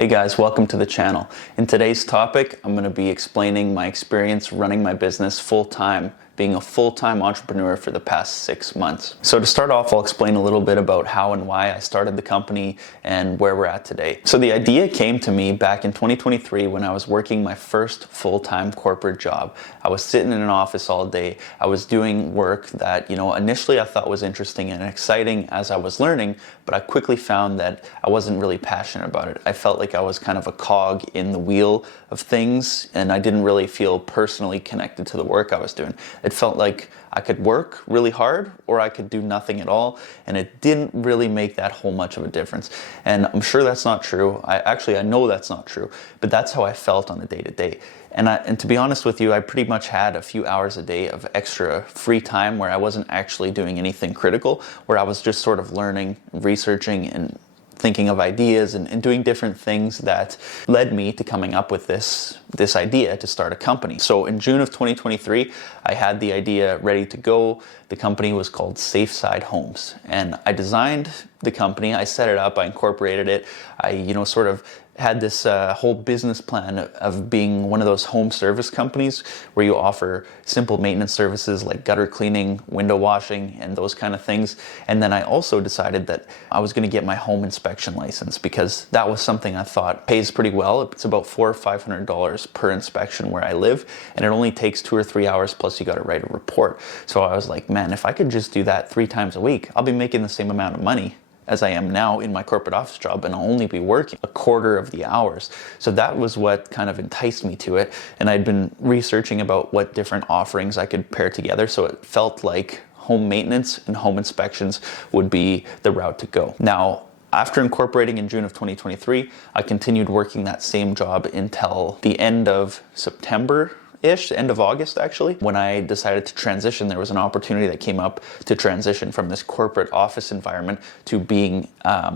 Hey guys, welcome to the channel. In today's topic, I'm going to be explaining my experience running my business full-time, being a full-time entrepreneur for the past 6 months. So to start off, I'll explain a little bit about how and why I started the company and where we're at today. So the idea came to me back in 2023 when I was working my first full-time corporate job. I was sitting in an office all day. I was doing work that, initially I thought was interesting and exciting as I was learning, but I quickly found that I wasn't really passionate about it. I felt like I was kind of a cog in the wheel of things, and I didn't really feel personally connected to the work I was doing. It felt like I could work really hard or I could do nothing at all, and it didn't really make that whole much of a difference. And I'm sure that's not true. I know that's not true, but that's how I felt on a day-to-day. And to be honest with you, I pretty much had a few hours a day of extra free time where I wasn't actually doing anything critical, where I was just sort of learning, researching, and thinking of ideas and doing different things that led me to coming up with this idea to start a company. So in June of 2023, I had the idea ready to go. The company was called Safeside Homes, and I designed the company. I set it up, I incorporated it. I, sort of had this whole business plan of being one of those home service companies where you offer simple maintenance services like gutter cleaning, window washing, and those kind of things. And then I also decided that I was going to get my home inspection license because that was something I thought pays pretty well. It's about $400 or $500 per inspection where I live, and it only takes 2 or 3 hours, plus you got to write a report. So I was like, man, if I could just do that 3 times a week, I'll be making the same amount of money as I am now in my corporate office job, and I'll only be working a quarter of the hours. So that was what kind of enticed me to it. And I'd been researching about what different offerings I could pair together. So it felt like home maintenance and home inspections would be the route to go. Now, after incorporating in June of 2023, I continued working that same job until the end of September-ish, end of August actually. When I decided to transition, there was an opportunity that came up to transition from this corporate office environment to being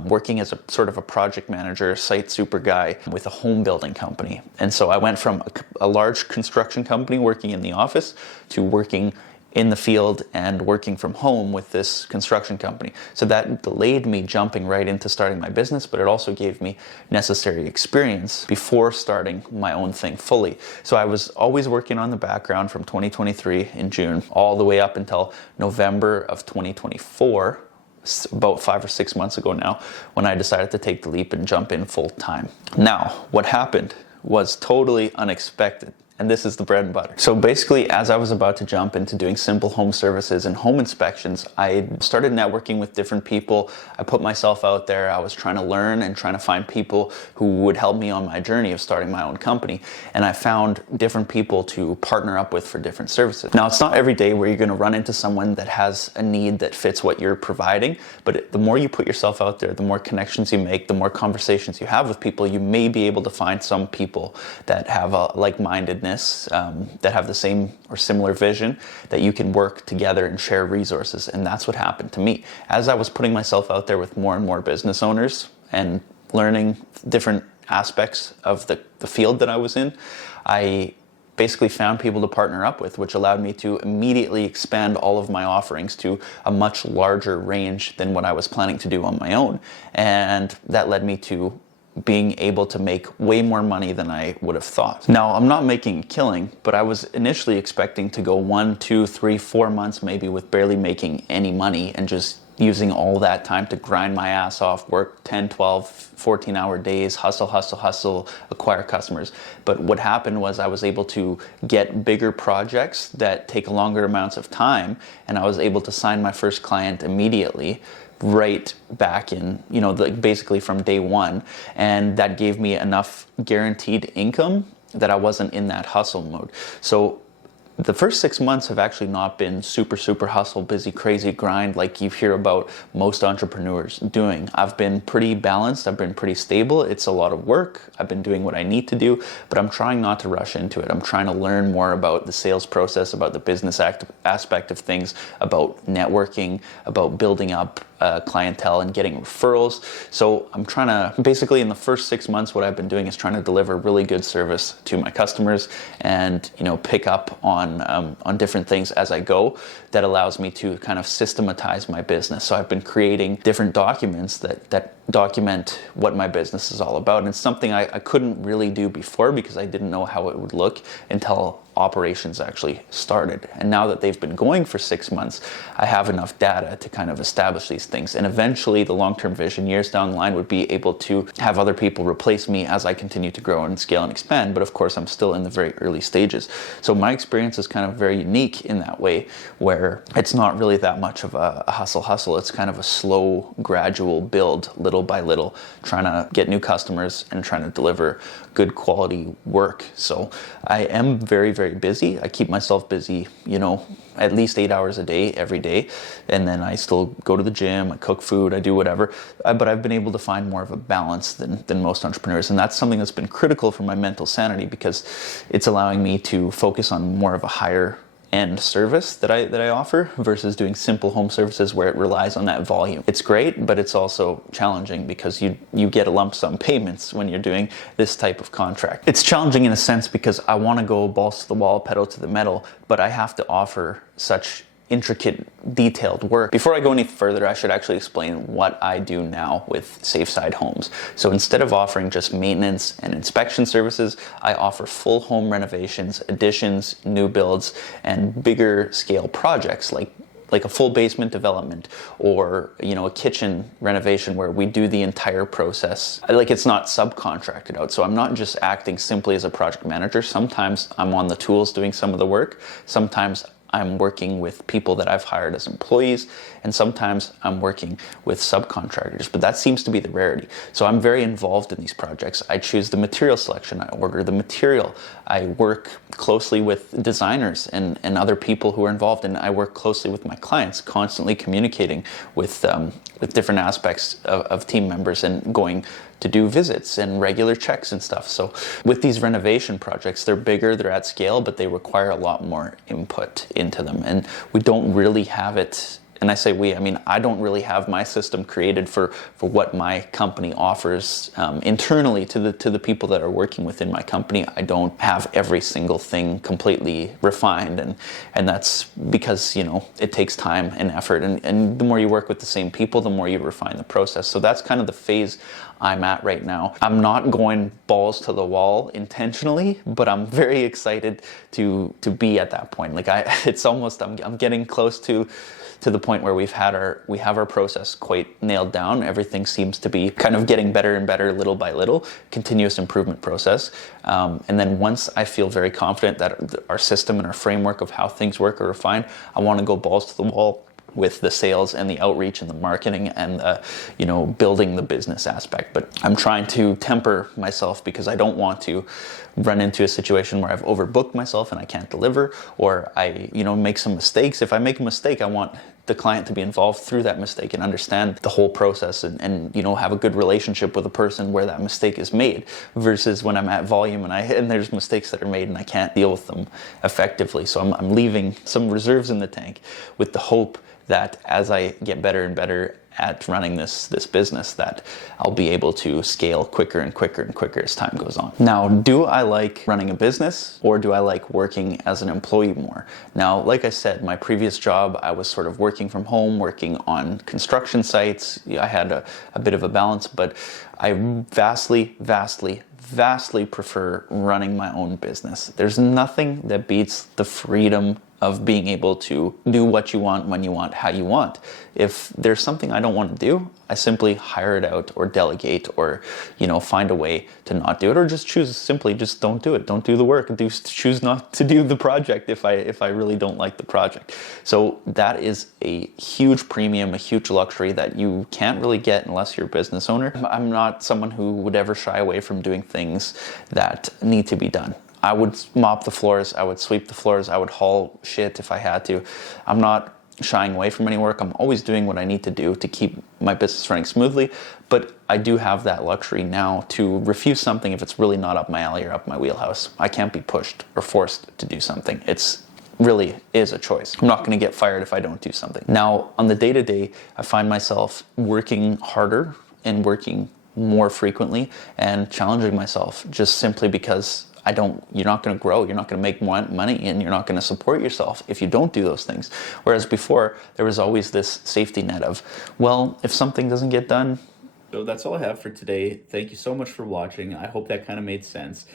working as a sort of a project manager, site super guy with a home building company. And so I went from a large construction company working in the office to working in the field and working from home with this construction company. So that delayed me jumping right into starting my business, but it also gave me necessary experience before starting my own thing fully. So I was always working on the background from 2023 in June all the way up until November of 2024, about 5 or 6 months ago now, when I decided to take the leap and jump in full time. Now, what happened was totally unexpected. And this is the bread and butter. So basically, as I was about to jump into doing simple home services and home inspections, I started networking with different people. I put myself out there. I was trying to learn and trying to find people who would help me on my journey of starting my own company. And I found different people to partner up with for different services. Now, it's not every day where you're going to run into someone that has a need that fits what you're providing, but the more you put yourself out there, the more connections you make, the more conversations you have with people, you may be able to find some people that have a like-minded that have the same or similar vision, that you can work together and share resources. And that's what happened to me. As I was putting myself out there with more and more business owners and learning different aspects of the field that I was in, I basically found people to partner up with, which allowed me to immediately expand all of my offerings to a much larger range than what I was planning to do on my own. And that led me to being able to make way more money than I would have thought. Now, I'm not making a killing, but I was initially expecting to go 1, 2, 3, 4 months maybe with barely making any money and just using all that time to grind my ass off, work 10, 12, 14-hour days, hustle, acquire customers. But what happened was I was able to get bigger projects that take longer amounts of time, and I was able to sign my first client immediately, right back in, basically from day one. And that gave me enough guaranteed income that I wasn't in that hustle mode. So the first 6 months have actually not been super hustle, busy, crazy grind like you hear about most entrepreneurs doing. I've been pretty balanced. I've been pretty stable. It's a lot of work. I've been doing what I need to do, but I'm trying not to rush into it. I'm trying to learn more about the sales process, about the business aspect of things, about networking, about building up clientele and getting referrals. So I'm trying to, basically in the first 6 months, what I've been doing is trying to deliver really good service to my customers and, pick up on different things as I go that allows me to kind of systematize my business. So I've been creating different documents that document what my business is all about. And it's something I couldn't really do before because I didn't know how it would look until operations actually started. And now that they've been going for 6 months, I have enough data to kind of establish these things. And eventually the long-term vision years down the line would be able to have other people replace me as I continue to grow and scale and expand. But of course, I'm still in the very early stages. So my experience is kind of very unique in that way, where it's not really that much of a hustle. It's kind of a slow, gradual build, little by little, trying to get new customers and trying to deliver good quality work. So I am very, very busy. I keep myself busy, at least 8 hours a day, every day. And then I still go to the gym, I cook food, I do whatever. But I've been able to find more of a balance than most entrepreneurs. And that's something that's been critical for my mental sanity because it's allowing me to focus on more of a higher end service that I offer versus doing simple home services where it relies on that volume. It's great, but it's also challenging because you get a lump sum payments when you're doing this type of contract. It's challenging in a sense because I want to go balls to the wall, pedal to the metal, but I have to offer such intricate, detailed work. Before I go any further, I should actually explain what I do now with SafeSide Homes. So instead of offering just maintenance and inspection services, I offer full home renovations, additions, new builds, and bigger scale projects like a full basement development or a kitchen renovation where we do the entire process. Like, it's not subcontracted out. So I'm not just acting simply as a project manager. Sometimes I'm on the tools doing some of the work. Sometimes I'm working with people that I've hired as employees, and sometimes I'm working with subcontractors, but that seems to be the rarity. So I'm very involved in these projects. I choose the material selection, I order the material, I work closely with designers and other people who are involved, and I work closely with my clients, constantly communicating with different aspects of team members and going to do visits and regular checks and stuff. So with these renovation projects, they're bigger, they're at scale, but they require a lot more input into them. And we don't really have it, and I say we, I mean, I don't really have my system created for what my company offers internally to the people that are working within my company. I don't have every single thing completely refined, and that's because, it takes time and effort, and the more you work with the same people, the more you refine the process. So that's kind of the phase I'm at right now. I'm not going balls to the wall intentionally, but I'm very excited to be at that point. Like it's almost, I'm getting close to the point where we have our process quite nailed down. Everything seems to be kind of getting better and better little by little, continuous improvement process. And then once I feel very confident that our system and our framework of how things work are refined, I want to go balls to the wall with the sales and the outreach and the marketing and building the business aspect. But I'm trying to temper myself because I don't want to run into a situation where I've overbooked myself and I can't deliver, or I make some mistakes. If I make a mistake, I want the client to be involved through that mistake and understand the whole process and have a good relationship with the person where that mistake is made, versus when I'm at volume and there's mistakes that are made and I can't deal with them effectively. So I'm leaving some reserves in the tank with the hope that as I get better and better at running this business, that I'll be able to scale quicker and quicker and quicker as time goes on. Now, do I like running a business or do I like working as an employee more? Now, like I said, my previous job, I was sort of working from home, working on construction sites. I had a bit of a balance, but I vastly prefer running my own business. There's nothing that beats the freedom of being able to do what you want, when you want, how you want. If there's something I don't want to do, I simply hire it out or delegate or, find a way to not do it, or just just don't do it. Don't do the work. Choose not to do the project if I really don't like the project. So that is a huge premium, a huge luxury that you can't really get unless you're a business owner. I'm not someone who would ever shy away from doing things that need to be done. I would mop the floors, I would sweep the floors, I would haul shit if I had to. I'm not shying away from any work. I'm always doing what I need to do to keep my business running smoothly, but I do have that luxury now to refuse something if it's really not up my alley or up my wheelhouse. I can't be pushed or forced to do something. It's really is a choice. I'm not going to get fired if I don't do something. Now, on the day-to-day, I find myself working harder and working more frequently and challenging myself just simply because you're not going to grow, you're not going to make more money, and you're not going to support yourself if you don't do those things. Whereas before, there was always this safety net of, well, if something doesn't get done. So that's all I have for today. Thank you so much for watching. I hope that kind of made sense.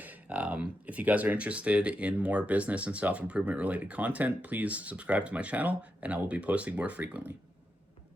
If you guys are interested in more business and self-improvement related content, please subscribe to my channel and I will be posting more frequently.